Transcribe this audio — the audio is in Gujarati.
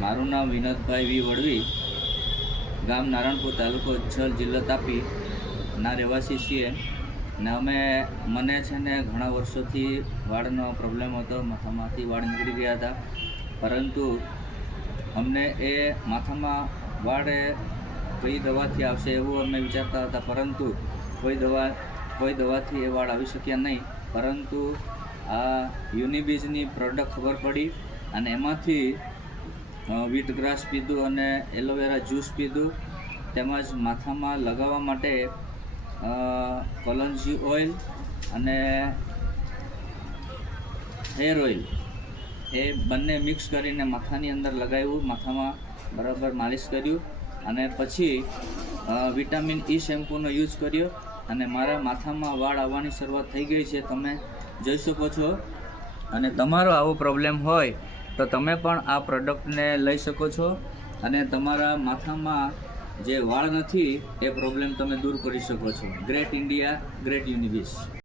મારું નામ વિનોદભાઈ વી વડવી, ગામ નારણપુર, તાલુકો ઉચ્છલ, જિલ્લો તાપી ના રહેવાસી છીએ. ને મને છે ને ઘણા વર્ષોથી વાળનો પ્રોબ્લેમ હતો. માથામાંથી વાળ નીકળી ગયા હતા, પરંતુ અમને એ માથામાં વાળ કઈ દવાથી આવશે એવું અમે વિચારતા હતા, પરંતુ કોઈ દવાથી એ વાળ આવી શક્યા નહીં. પરંતુ આ યુનિબીજની પ્રોડક્ટ ખબર પડી અને એમાંથી વ્હીટ ગ્રાસ પીધું અને એલોવેરા જ્યુસ પીધું, તેમજ માથામાં લગાવવા માટે કોલંજી ઓઇલ અને હેર ઓઇલ એ બંને મિક્સ કરીને માથાની અંદર લગાવ્યું, માથામાં બરાબર માલિશ કર્યું અને પછી વિટામિન E શેમ્પૂનો યુઝ કર્યો અને મારા માથામાં વાળ આવવાની શરૂઆત થઈ ગઈ છે, તમે જોઈ શકો છો. અને તમારો આવો પ્રોબ્લેમ હોય તો તમે પણ આ પ્રોડક્ટને લઈ શકો છો અને તમારા માથામાં જે વાળ નથી એ પ્રોબ્લેમ તમે દૂર કરી શકો છો. Great India, great યુનિબીજ.